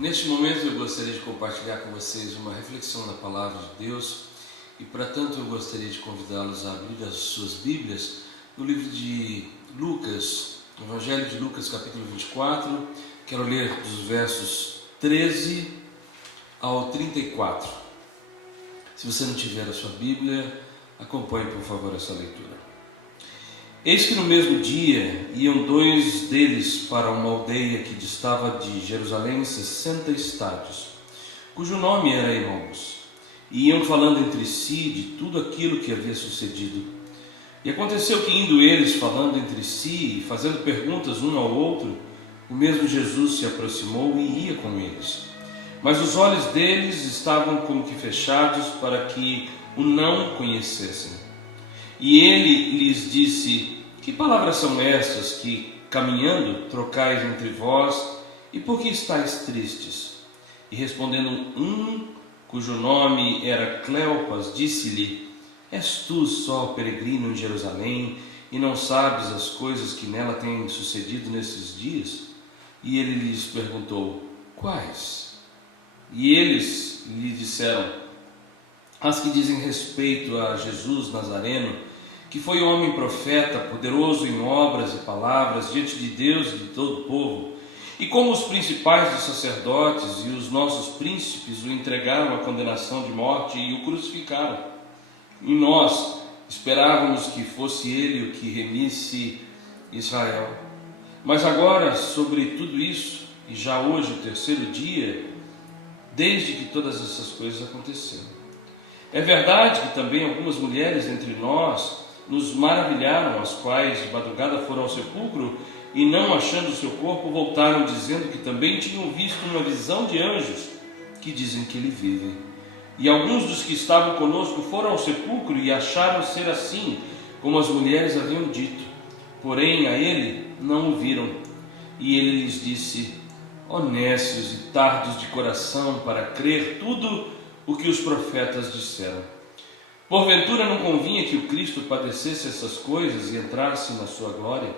Neste momento eu gostaria de compartilhar com vocês uma reflexão da Palavra de Deus e, para tanto, eu gostaria de convidá-los a abrir as suas Bíblias no livro de Lucas, no Evangelho de Lucas, capítulo 24. Quero ler dos versos 13 ao 34. Se você não tiver a sua Bíblia, acompanhe, por favor, essa leitura. Eis que no mesmo dia iam dois deles para uma aldeia que distava de Jerusalém 60 estádios, cujo nome era Emaús, e iam falando entre si de tudo aquilo que havia sucedido. E aconteceu que, indo eles falando entre si e fazendo perguntas um ao outro, o mesmo Jesus se aproximou e ia com eles. Mas os olhos deles estavam como que fechados para que o não conhecessem. E ele lhes disse: que palavras são estas que, caminhando, trocais entre vós, e por que estáis tristes? E respondendo um, cujo nome era Cleopas, disse-lhe: és tu só peregrino em Jerusalém, e não sabes as coisas que nela têm sucedido nesses dias? E ele lhes perguntou: quais? E eles lhe disseram: as que dizem respeito a Jesus Nazareno, que foi homem profeta, poderoso em obras e palavras diante de Deus e de todo o povo, e como os principais dos sacerdotes e os nossos príncipes o entregaram à condenação de morte e o crucificaram. E nós esperávamos que fosse ele o que remisse Israel. Mas agora, sobre tudo isso, e já hoje o terceiro dia, desde que todas essas coisas aconteceram. É verdade que também algumas mulheres entre nós nos maravilharam, as quais de madrugada foram ao sepulcro e, não achando o seu corpo, voltaram dizendo que também tinham visto uma visão de anjos que dizem que ele vive. E alguns dos que estavam conosco foram ao sepulcro e acharam ser assim, como as mulheres haviam dito. Porém, a ele não o viram. E ele lhes disse: ó nécios e tardos de coração para crer tudo o que os profetas disseram. Porventura não convinha que o Cristo padecesse essas coisas e entrasse na sua glória?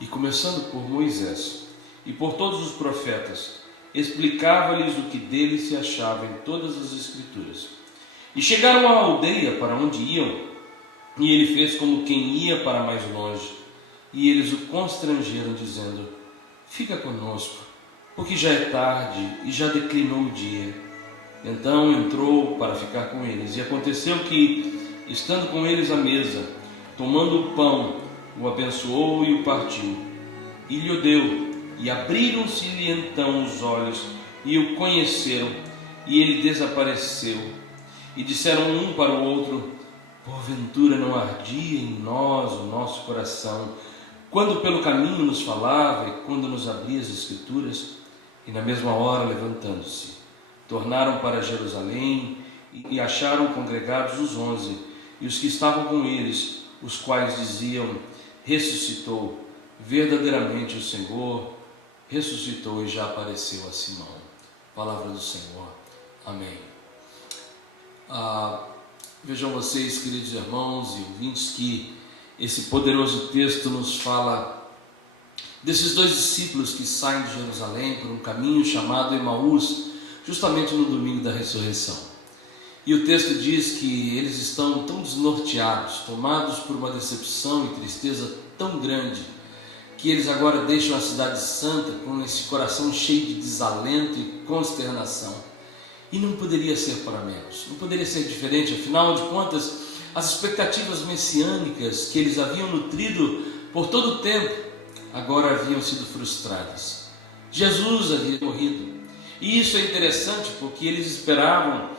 E começando por Moisés e por todos os profetas, explicava-lhes o que dele se achava em todas as Escrituras. E chegaram à aldeia para onde iam, e ele fez como quem ia para mais longe. E eles o constrangeram, dizendo: fica conosco, porque já é tarde e já declinou o dia. Então entrou para ficar com eles. E aconteceu que, estando com eles à mesa, tomando o pão, o abençoou e o partiu, e lhe o deu. E abriram-se-lhe então os olhos, e o conheceram, e ele desapareceu. E disseram um para o outro: porventura não ardia em nós o nosso coração, quando pelo caminho nos falava e quando nos abria as Escrituras? E na mesma hora, levantando-se, tornaram para Jerusalém e acharam congregados os 11 e os que estavam com eles, os quais diziam: ressuscitou, verdadeiramente o Senhor ressuscitou e já apareceu a Simão. Palavra do Senhor. Amém. Vejam vocês, queridos irmãos e ouvintes, que esse poderoso texto nos fala desses dois discípulos que saem de Jerusalém por um caminho chamado Emaús, justamente no domingo da ressurreição. E o texto diz que eles estão tão desnorteados, tomados por uma decepção e tristeza tão grande, que eles agora deixam a cidade santa com esse coração cheio de desalento e consternação. E não poderia ser para menos, não poderia ser diferente. Afinal de contas, as expectativas messiânicas que eles haviam nutrido por todo o tempo, agora haviam sido frustradas. Jesus havia morrido. E isso é interessante porque eles esperavam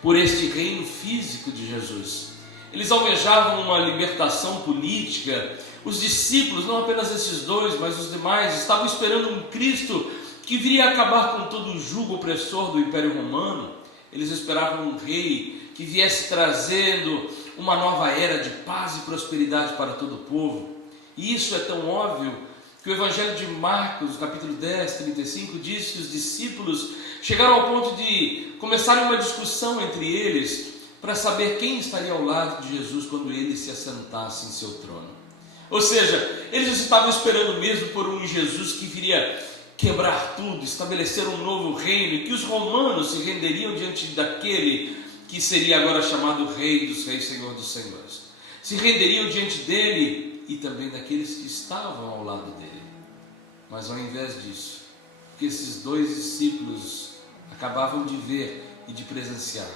por este reino físico de Jesus. Eles almejavam uma libertação política. Os discípulos, não apenas esses dois, mas os demais, estavam esperando um Cristo que viria acabar com todo o jugo opressor do Império Romano. Eles esperavam um rei que viesse trazendo uma nova era de paz e prosperidade para todo o povo. E isso é tão óbvio que o Evangelho de Marcos, capítulo 10, 35, diz que os discípulos chegaram ao ponto de começarem uma discussão entre eles para saber quem estaria ao lado de Jesus quando ele se assentasse em seu trono. Ou seja, eles estavam esperando mesmo por um Jesus que viria quebrar tudo, estabelecer um novo reino, e que os romanos se renderiam diante daquele que seria agora chamado Rei dos Reis, Senhor dos Senhores. Se renderiam diante dele e também daqueles que estavam ao lado dele. Mas ao invés disso, o que esses dois discípulos acabavam de ver e de presenciar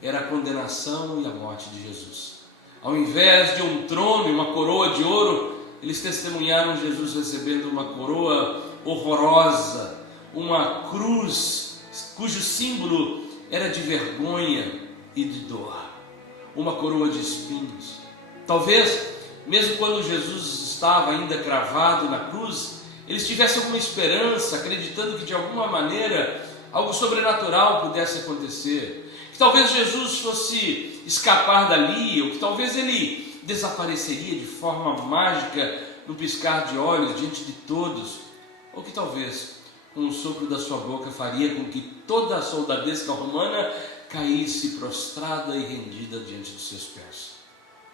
era a condenação e a morte de Jesus. Ao invés de um trono e uma coroa de ouro, eles testemunharam Jesus recebendo uma coroa horrorosa, uma cruz cujo símbolo era de vergonha e de dor, uma coroa de espinhos. Talvez, mesmo quando Jesus estava ainda cravado na cruz, eles tivessem alguma esperança, acreditando que de alguma maneira algo sobrenatural pudesse acontecer, que talvez Jesus fosse escapar dali, ou que talvez ele desapareceria de forma mágica no piscar de olhos diante de todos, ou que talvez com o sopro da sua boca faria com que toda a soldadesca romana caísse prostrada e rendida diante dos seus pés.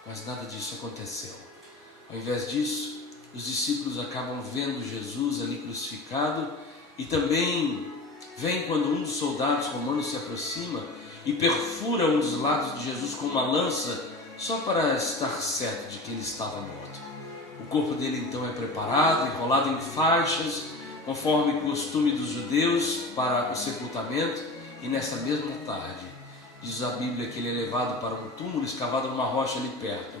Mas nada disso aconteceu. Ao invés disso, os discípulos acabam vendo Jesus ali crucificado, e também vem quando um dos soldados romanos se aproxima e perfura um dos lados de Jesus com uma lança, só para estar certo de que ele estava morto. O corpo dele então é preparado, enrolado em faixas, conforme o costume dos judeus, para o sepultamento, e nessa mesma tarde, diz a Bíblia que ele é levado para um túmulo escavado numa rocha ali perto.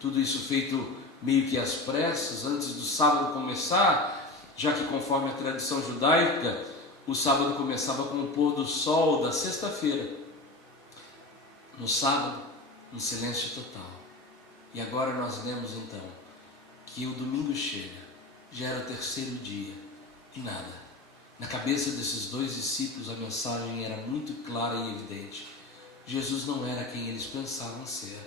Tudo isso feito meio que às pressas, antes do sábado começar, já que conforme a tradição judaica, o sábado começava com o pôr do sol da sexta-feira. No sábado, um silêncio total. E agora nós lemos então que o domingo chega, já era o terceiro dia, e nada. Na cabeça desses dois discípulos a mensagem era muito clara e evidente. Jesus não era quem eles pensavam ser.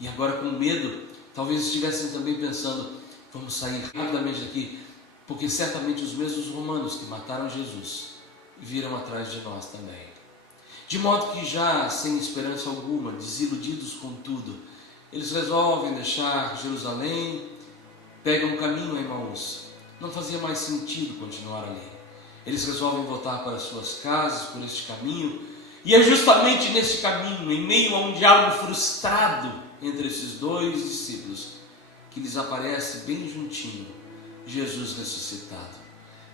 E agora, com medo, talvez estivessem também pensando: vamos sair rapidamente daqui, porque certamente os mesmos romanos que mataram Jesus viram atrás de nós também. De modo que, já sem esperança alguma, desiludidos com tudo, eles resolvem deixar Jerusalém, pegam o caminho a Emaús. Não fazia mais sentido continuar ali. Eles resolvem voltar para suas casas por este caminho, e é justamente nesse caminho, em meio a um diálogo frustrado entre esses dois discípulos, que lhes aparece bem juntinho Jesus ressuscitado.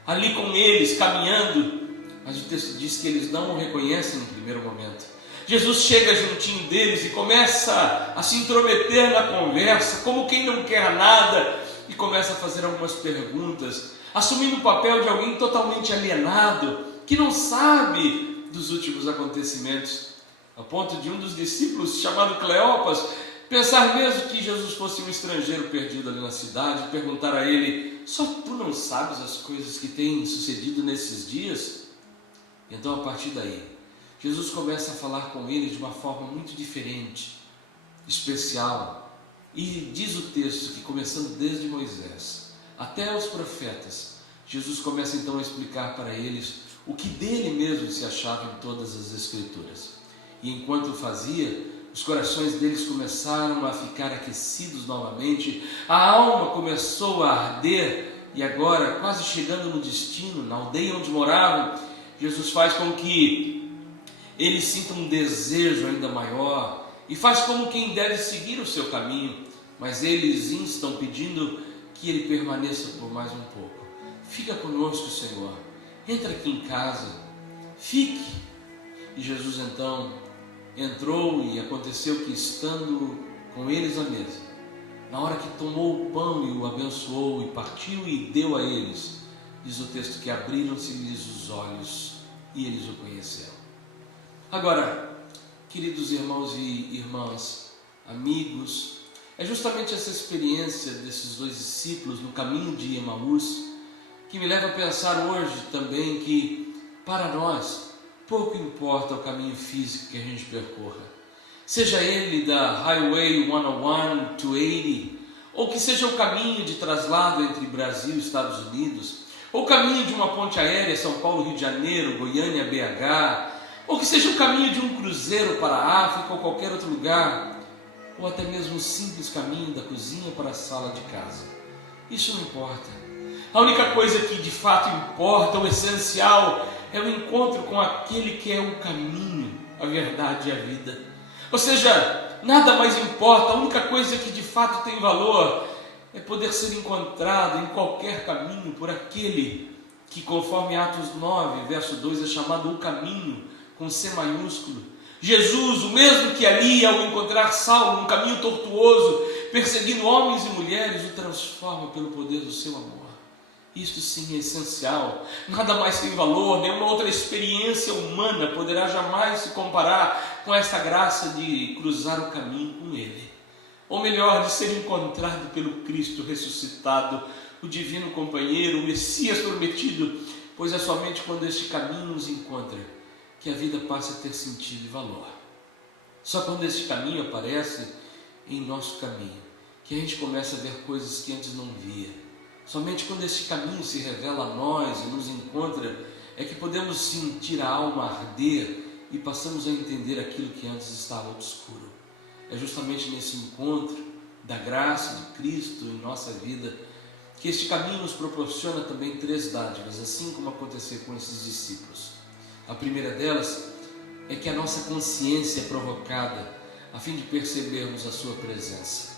Ali com eles, caminhando, mas o texto diz que eles não o reconhecem no primeiro momento. Jesus chega juntinho deles e começa a se intrometer na conversa, como quem não quer nada, e começa a fazer algumas perguntas, assumindo o papel de alguém totalmente alienado, que não sabe dos últimos acontecimentos, a ponto de um dos discípulos, chamado Cleopas, pensar mesmo que Jesus fosse um estrangeiro perdido ali na cidade, e perguntar a ele: só tu não sabes as coisas que têm sucedido nesses dias? E então, a partir daí, Jesus começa a falar com ele de uma forma muito diferente, especial, e diz o texto que, começando desde Moisés até os profetas, Jesus começa então a explicar para eles o que dele mesmo se achava em todas as Escrituras. E enquanto o fazia, os corações deles começaram a ficar aquecidos novamente, a alma começou a arder, e agora, quase chegando no destino, na aldeia onde moravam, Jesus faz com que eles sintam um desejo ainda maior, e faz como quem deve seguir o seu caminho, mas eles instam pedindo que ele permaneça por mais um pouco. Fica conosco, Senhor, entra aqui em casa, fique. E Jesus então entrou, e aconteceu que, estando com eles à mesa, na hora que tomou o pão e o abençoou e partiu e deu a eles, diz o texto que abriram-se-lhes os olhos e eles o conheceram. Agora, queridos irmãos e irmãs, amigos, é justamente essa experiência desses dois discípulos no caminho de Emaús que me leva a pensar hoje também que, para nós, pouco importa o caminho físico que a gente percorra, seja ele da Highway 101 to 80, ou que seja o caminho de traslado entre Brasil e Estados Unidos, ou o caminho de uma ponte aérea São Paulo, Rio de Janeiro, Goiânia, BH, ou que seja o caminho de um cruzeiro para a África ou qualquer outro lugar, ou até mesmo o simples caminho da cozinha para a sala de casa. Isso não importa. A única coisa que de fato importa, o essencial, é o encontro com aquele que é o caminho, a verdade e a vida. Ou seja, nada mais importa, a única coisa que de fato tem valor é poder ser encontrado em qualquer caminho por aquele que, conforme Atos 9, verso 2, é chamado o caminho, com C maiúsculo. Jesus, o mesmo que ali, ao encontrar Saulo, num caminho tortuoso, perseguindo homens e mulheres, o transforma pelo poder do seu amor. Isto sim é essencial, nada mais tem valor, nenhuma outra experiência humana poderá jamais se comparar com essa graça de cruzar o caminho com Ele. Ou melhor, de ser encontrado pelo Cristo ressuscitado, o divino companheiro, o Messias prometido, pois é somente quando este caminho nos encontra que a vida passa a ter sentido e valor. Só quando este caminho aparece em nosso caminho, que a gente começa a ver coisas que antes não via. Somente quando este caminho se revela a nós e nos encontra, é que podemos sentir a alma arder e passamos a entender aquilo que antes estava obscuro. É justamente nesse encontro da graça de Cristo em nossa vida que este caminho nos proporciona também 3 dádivas, assim como aconteceu com esses discípulos. A primeira delas é que a nossa consciência é provocada a fim de percebermos a sua presença.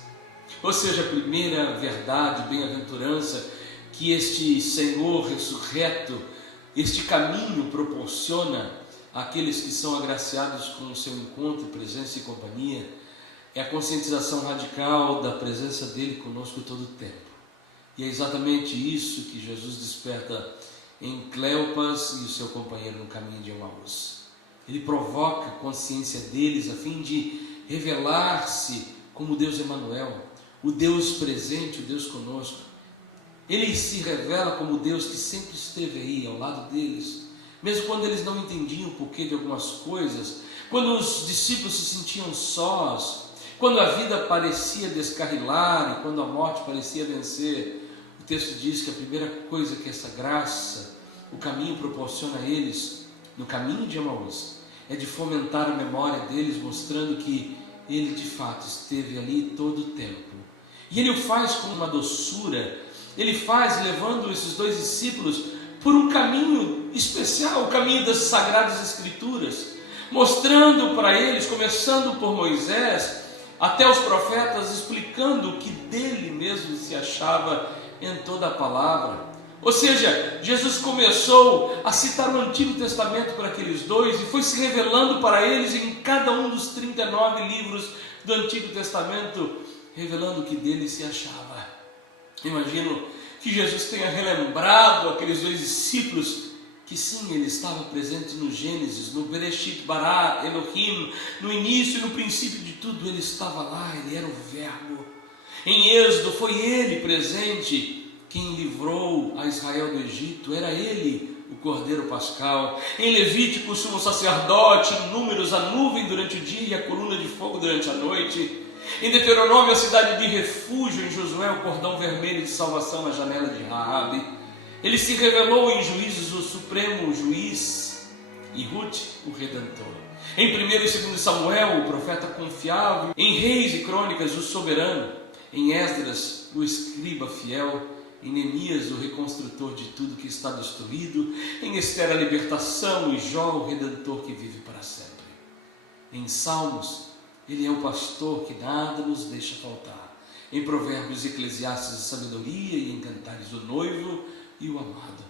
Ou seja, a primeira verdade, bem-aventurança que este Senhor ressurreto, este caminho proporciona àqueles que são agraciados com o seu encontro, presença e companhia, é a conscientização radical da presença dele conosco todo o tempo. E é exatamente isso que Jesus desperta em Cleopas e o seu companheiro no caminho de Emaús. Ele provoca a consciência deles a fim de revelar-se como Deus Emanuel, o Deus presente, o Deus conosco. Ele se revela como Deus que sempre esteve aí ao lado deles, mesmo quando eles não entendiam o porquê de algumas coisas, quando os discípulos se sentiam sós, quando a vida parecia descarrilar e quando a morte parecia vencer. O texto diz que a primeira coisa que essa graça, o caminho proporciona a eles, no caminho de Emaús, é de fomentar a memória deles, mostrando que ele de fato esteve ali todo o tempo. E ele o faz com uma doçura, ele faz levando esses 2 discípulos por um caminho especial, o caminho das Sagradas Escrituras, mostrando para eles, começando por Moisés, até os profetas, explicando o que dele mesmo se achava em toda a palavra. Ou seja, Jesus começou a citar o Antigo Testamento para aqueles 2 e foi se revelando para eles em cada um dos 39 livros do Antigo Testamento, revelando o que dele se achava. Imagino que Jesus tenha relembrado aqueles 2 discípulos que sim, ele estava presente no Gênesis, no Bereshit Bara, Elohim, no início e no princípio de tudo, ele estava lá, ele era o Verbo. Em Êxodo foi ele presente, quem livrou a Israel do Egito, era ele, o Cordeiro Pascal. Em Levítico, o sumo sacerdote, em Números, a nuvem durante o dia e a coluna de fogo durante a noite. Em Deuteronômio, a cidade de refúgio, em Josué, o cordão vermelho de salvação na janela de Raabe. Ele se revelou em Juízes, o supremo juiz, e Ruth, o redentor. Em 1 e 2 Samuel, o profeta confiável. Em Reis e Crônicas, o soberano. Em Esdras, o escriba fiel. Em Neemias, o reconstrutor de tudo que está destruído. Em Esther, a libertação. E Jó, o redentor que vive para sempre. Em Salmos, ele é o pastor que nada nos deixa faltar. Em Provérbios e Eclesiastes, a sabedoria. E em Cantares, o noivo e o amado.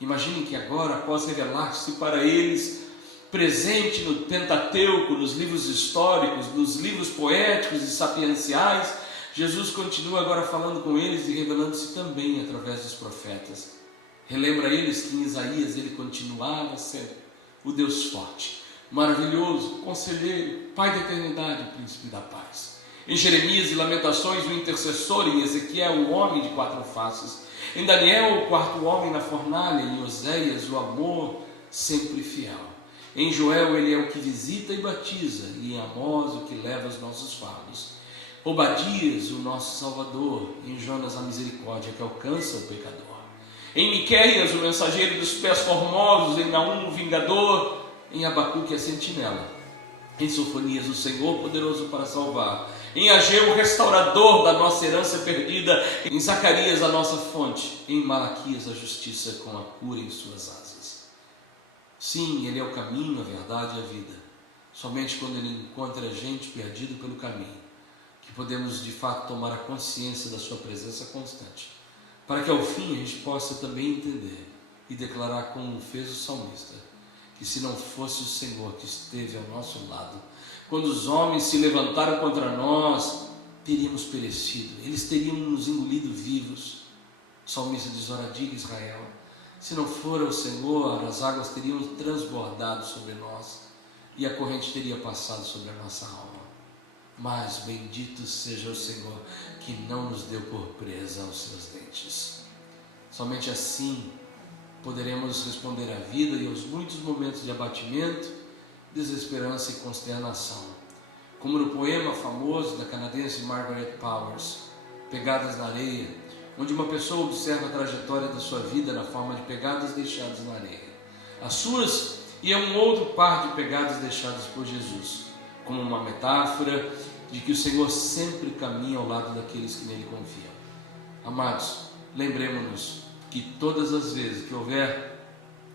Imaginem que agora, após revelar-se para eles, presente no Pentateuco, nos livros históricos, nos livros poéticos e sapienciais, Jesus continua agora falando com eles e revelando-se também através dos profetas. Relembra eles que em Isaías ele continuava sendo o Deus forte, maravilhoso, conselheiro, Pai da eternidade, príncipe da paz. Em Jeremias e Lamentações, o intercessor. Em Ezequiel, o homem de 4 faces. Em Daniel, o 4º homem na fornalha. Em Oséias, o amor sempre fiel. Em Joel, ele é o que visita e batiza. E em Amós, o que leva os nossos fardos. Obadias, o nosso Salvador. Em Jonas, a misericórdia que alcança o pecador. Em Miqueias, o mensageiro dos pés formosos. Em Naum, o vingador. Em Abacuque, a sentinela. Em Sofonias, o Senhor poderoso para salvar. em Ageu, o restaurador da nossa herança perdida, em Zacarias, a nossa fonte, em Malaquias, a justiça com a cura em suas asas. Sim, Ele é o caminho, a verdade e a vida. Somente quando Ele encontra gente perdida pelo caminho, que podemos de fato tomar a consciência da sua presença constante, para que ao fim a gente possa também entender e declarar como fez o salmista, que se não fosse o Senhor que esteve ao nosso lado, quando os homens se levantaram contra nós, teríamos perecido, eles teriam nos engolido vivos. O salmista diz: ora, diga Israel, se não for o Senhor, as águas teriam transbordado sobre nós e a corrente teria passado sobre a nossa alma. Mas bendito seja o Senhor que não nos deu por presa aos seus dentes. Somente assim poderemos responder à vida e aos muitos momentos de abatimento, desesperança e consternação. Como no poema famoso da canadense Margaret Powers, Pegadas na Areia, onde uma pessoa observa a trajetória da sua vida na forma de pegadas deixadas na areia. As suas e é um outro par de pegadas deixadas por Jesus, como uma metáfora de que o Senhor sempre caminha ao lado daqueles que nele confiam. Amados, lembremos-nos que todas as vezes que houver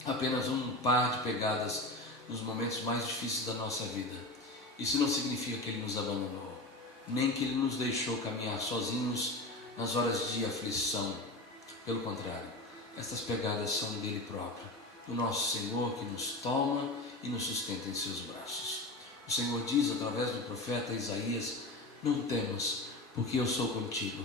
apenas um par de pegadas nos momentos mais difíceis da nossa vida, isso não significa que Ele nos abandonou, nem que Ele nos deixou caminhar sozinhos nas horas de aflição. Pelo contrário, estas pegadas são dele próprio, do nosso Senhor, que nos toma e nos sustenta em seus braços. O Senhor diz através do profeta Isaías: não temas, porque eu sou contigo.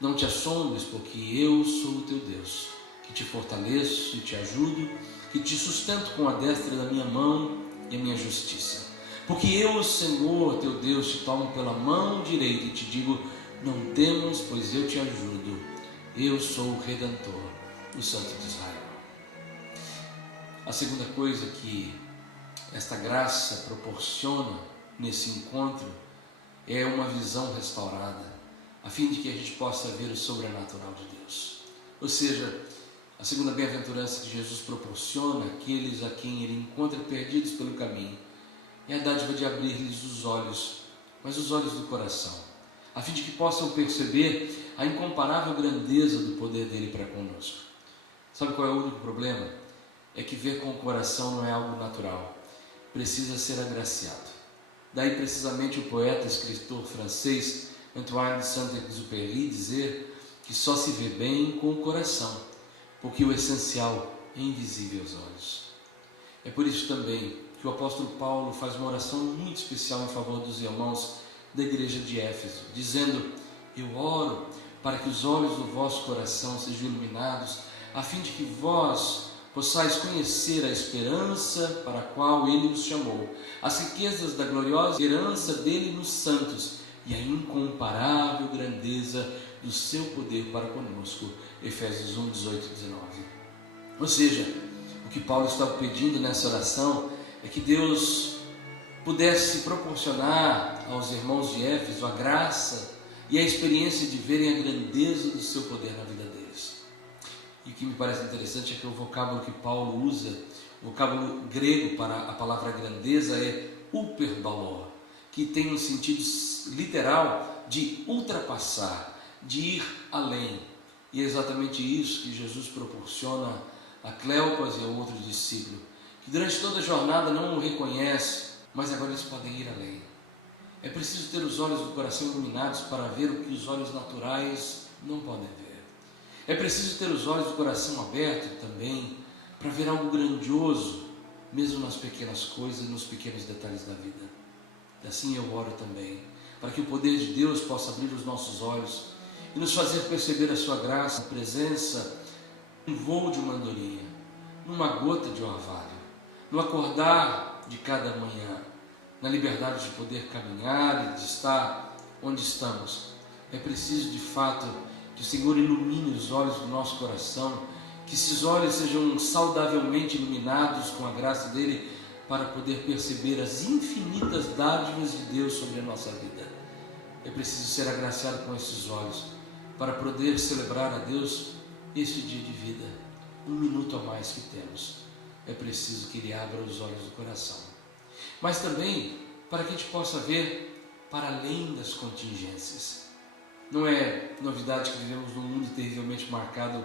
Não te assombres, porque eu sou o teu Deus, que te fortaleço e te ajudo, que te sustento com a destra da minha mão e a minha justiça. Porque eu, o Senhor, teu Deus, te tomo pela mão direita e te digo: não temas, pois eu te ajudo. Eu sou o Redentor, o Santo de Israel. A segunda coisa que esta graça proporciona nesse encontro é uma visão restaurada, a fim de que a gente possa ver o sobrenatural de Deus. Ou seja, a segunda bem-aventurança que Jesus proporciona àqueles a quem Ele encontra perdidos pelo caminho é a dádiva de abrir-lhes os olhos, mas os olhos do coração, a fim de que possam perceber a incomparável grandeza do poder dele para conosco. Sabe qual é o único problema? É que ver com o coração não é algo natural, precisa ser agraciado. Daí precisamente o poeta e escritor francês Antoine de Saint-Exupéry dizer que só se vê bem com o coração, porque o essencial é invisível aos olhos. É por isso também que o apóstolo Paulo faz uma oração muito especial em favor dos irmãos da igreja de Éfeso, dizendo: eu oro para que os olhos do vosso coração sejam iluminados, a fim de que vós possais conhecer a esperança para a qual Ele nos chamou, as riquezas da gloriosa herança dele nos santos e a incomparável grandeza do seu poder para conosco. Efésios 1, 18 e 19. Ou seja, o que Paulo está pedindo nessa oração é que Deus pudesse proporcionar aos irmãos de Éfeso a graça e a experiência de verem a grandeza do seu poder na vida deles. E o que me parece interessante é que o vocábulo que Paulo usa, o vocábulo grego para a palavra grandeza é hyperbalor, que tem um sentido literal de ultrapassar, de ir além. E é exatamente isso que Jesus proporciona a Cleopas e a outro discípulo, que durante toda a jornada não o reconhece, mas agora eles podem ir além. É preciso ter os olhos do coração iluminados para ver o que os olhos naturais não podem ver. É preciso ter os olhos do coração abertos também para ver algo grandioso, mesmo nas pequenas coisas e nos pequenos detalhes da vida. E assim eu oro também, para que o poder de Deus possa abrir os nossos olhos e nos fazer perceber a sua graça, a presença, no voo de uma andorinha, numa gota de orvalho, no acordar de cada manhã, na liberdade de poder caminhar e de estar onde estamos. É preciso de fato que o Senhor ilumine os olhos do nosso coração, que esses olhos sejam saudavelmente iluminados com a graça dele, para poder perceber as infinitas dádivas de Deus sobre a nossa vida. É preciso ser agraciado com esses olhos, para poder celebrar a Deus este dia de vida, um minuto a mais que temos. É preciso que Ele abra os olhos do coração, mas também para que a gente possa ver para além das contingências. Não é novidade que vivemos num mundo terrivelmente marcado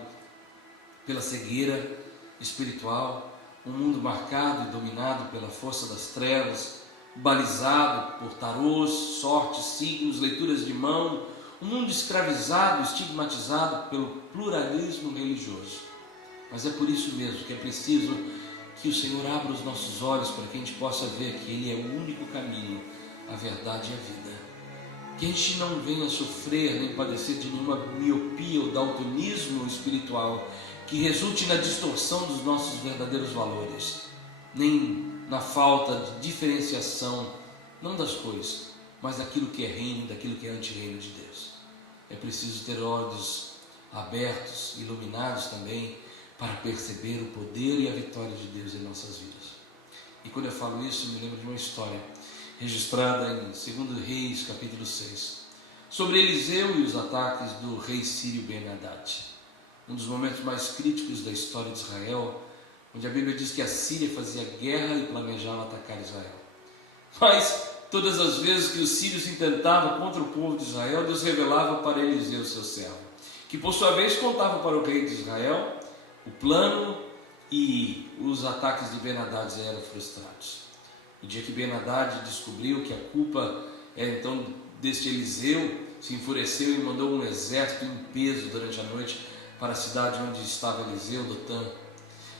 pela cegueira espiritual, um mundo marcado e dominado pela força das trevas, balizado por tarôs, sortes, signos, leituras de mão, um mundo escravizado, estigmatizado pelo pluralismo religioso. Mas é por isso mesmo que é preciso que o Senhor abra os nossos olhos para que a gente possa ver que Ele é o único caminho, a verdade e a vida. Que a gente não venha sofrer nem padecer de nenhuma miopia ou daltonismo espiritual que resulte na distorção dos nossos verdadeiros valores, nem na falta de diferenciação, não das coisas, mas daquilo que é reino e daquilo que é anti-reino de Deus. É preciso ter olhos abertos, iluminados também, para perceber o poder e a vitória de Deus em nossas vidas. E quando eu falo isso, me lembro de uma história registrada em 2 Reis, capítulo 6, sobre Eliseu e os ataques do rei sírio Ben-Hadad. Um dos momentos mais críticos da história de Israel, onde a Bíblia diz que a Síria fazia guerra e planejava atacar Israel. Mas todas as vezes que os sírios intentavam contra o povo de Israel, Deus revelava para Eliseu, seu servo, que por sua vez contava para o rei de Israel o plano, e os ataques de Ben-Hadad eram frustrados. O dia que Ben-Hadad descobriu que a culpa era então deste Eliseu, se enfureceu e mandou um exército em peso durante a noite para a cidade onde estava Eliseu, Dotã.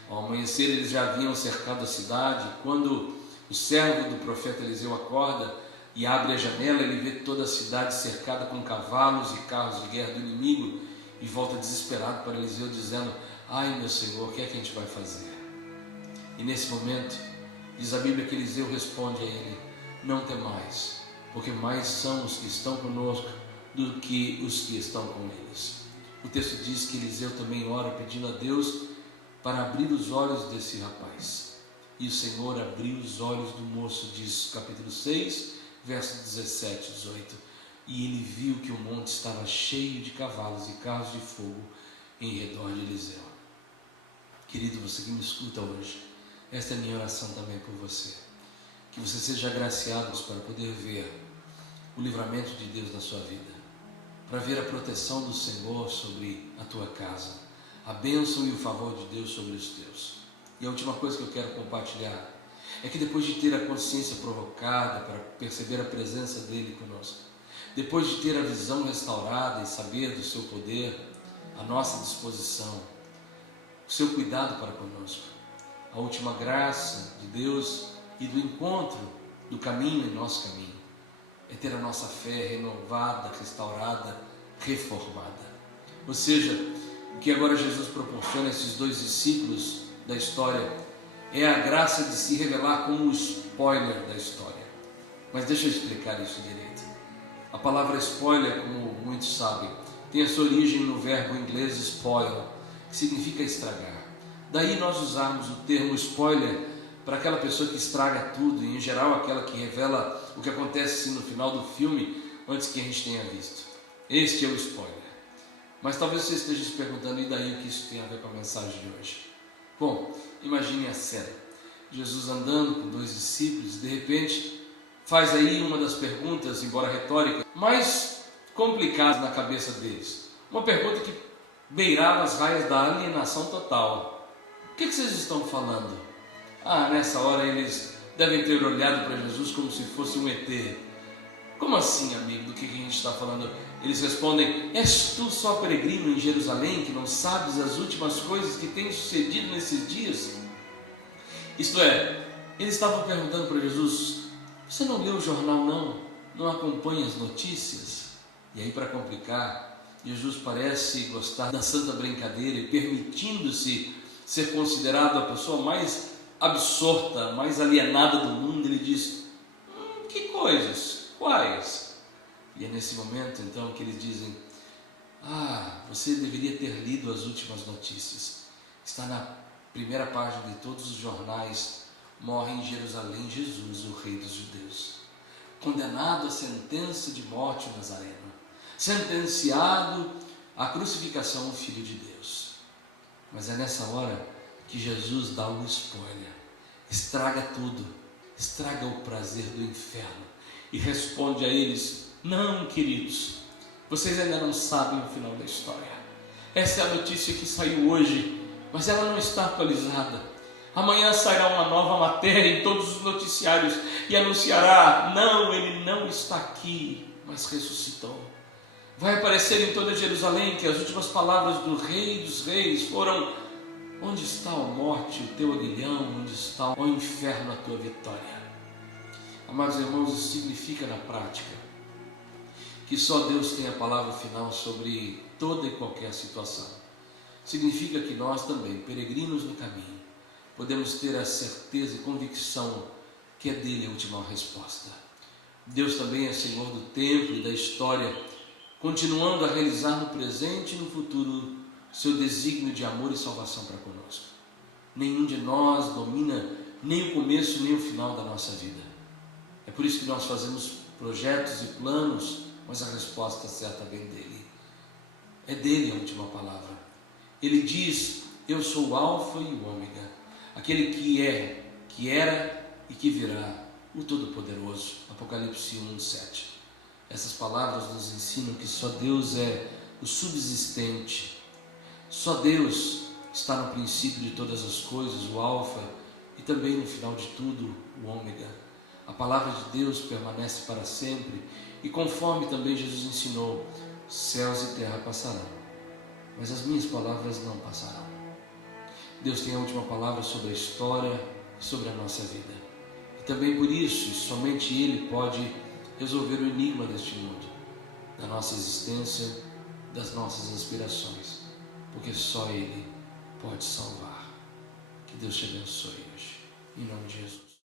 Ao amanhecer eles já haviam cercado a cidade. Quando o servo do profeta Eliseu acorda e abre a janela, ele vê toda a cidade cercada com cavalos e carros de guerra do inimigo e volta desesperado para Eliseu dizendo: ai meu Senhor, o que é que a gente vai fazer? E nesse momento, diz a Bíblia que Eliseu responde a ele: não temais, porque mais são os que estão conosco do que os que estão com eles. O texto diz que Eliseu também ora pedindo a Deus para abrir os olhos desse rapaz. E o Senhor abriu os olhos do moço, diz capítulo 6, versos 17 e 18. E ele viu que o monte estava cheio de cavalos e carros de fogo em redor de Eliseu. Querido, você que me escuta hoje, esta é a minha oração também por você. Que você seja agraciado para poder ver o livramento de Deus na sua vida, para ver a proteção do Senhor sobre a tua casa, a bênção e o favor de Deus sobre os teus. E a última coisa que eu quero compartilhar é que depois de ter a consciência provocada para perceber a presença dEle conosco, depois de ter a visão restaurada e saber do seu poder, a nossa disposição, o seu cuidado para conosco, a última graça de Deus e do encontro do caminho em nosso caminho, é ter a nossa fé renovada, restaurada, reformada. Ou seja, o que agora Jesus proporciona a esses dois discípulos da história é a graça de se revelar como o spoiler da história. Mas deixa eu explicar isso direito. A palavra spoiler, como muitos sabem, tem a sua origem no verbo inglês spoil, que significa estragar. Daí nós usarmos o termo spoiler para aquela pessoa que estraga tudo, e em geral aquela que revela o que acontece no final do filme antes que a gente tenha visto. Este é o spoiler. Mas talvez você esteja se perguntando: e daí o que isso tem a ver com a mensagem de hoje? Bom, imagine a cena. Jesus andando com dois discípulos, de repente faz aí uma das perguntas, embora retórica, mais complicadas na cabeça deles. Uma pergunta que beirava as raias da alienação total. O que vocês estão falando? Nessa hora eles devem ter olhado para Jesus como se fosse um ET. Como assim, amigo? Do que a gente está falando? Eles respondem: és tu só peregrino em Jerusalém, que não sabes as últimas coisas que têm sucedido nesses dias? Isto é, eles estavam perguntando para Jesus: você não lê o jornal não? Não acompanha as notícias? E aí, para complicar, Jesus parece gostar da santa brincadeira e permitindo-se ser considerado a pessoa mais absorta, mais alienada do mundo, ele diz: que coisas? Quais? E é nesse momento então que eles dizem: você deveria ter lido as últimas notícias. Está na primeira página de todos os jornais. Morre em Jerusalém Jesus, o rei dos judeus, condenado à sentença de morte o Nazareno, sentenciado à crucificação, o Filho de Deus. Mas é nessa hora que Jesus dá um spoiler, estraga tudo, estraga o prazer do inferno, e responde a eles: não, queridos, vocês ainda não sabem o final da história. Essa é a notícia que saiu hoje, mas ela não está atualizada. Amanhã sairá uma nova matéria em todos os noticiários e anunciará: não, ele não está aqui, mas ressuscitou. Vai aparecer em toda Jerusalém que as últimas palavras do Rei dos Reis foram: onde está, ó morte, o teu aguilhão? Onde está, ó inferno, a tua vitória? Amados irmãos, isso significa na prática que só Deus tem a palavra final sobre toda e qualquer situação. Significa que nós também, peregrinos no caminho, podemos ter a certeza e convicção que é dele a última resposta. Deus também é Senhor do tempo e da história, continuando a realizar no presente e no futuro seu desígnio de amor e salvação para conosco. Nenhum de nós domina nem o começo nem o final da nossa vida. É por isso que nós fazemos projetos e planos, mas a resposta certa vem dele. É dele a última palavra. Ele diz: eu sou o alfa e o ômega, aquele que é, que era e que virá, o Todo-Poderoso. Apocalipse 1:7. Essas palavras nos ensinam que só Deus é o subsistente. Só Deus está no princípio de todas as coisas, o alfa, e também no final de tudo, o ômega. A palavra de Deus permanece para sempre, e conforme também Jesus ensinou, céus e terra passarão, mas as minhas palavras não passarão. Deus tem a última palavra sobre a história e sobre a nossa vida. E também por isso, somente Ele pode resolver o enigma deste mundo, da nossa existência, das nossas aspirações, porque só Ele pode salvar. Que Deus te abençoe hoje, em nome de Jesus.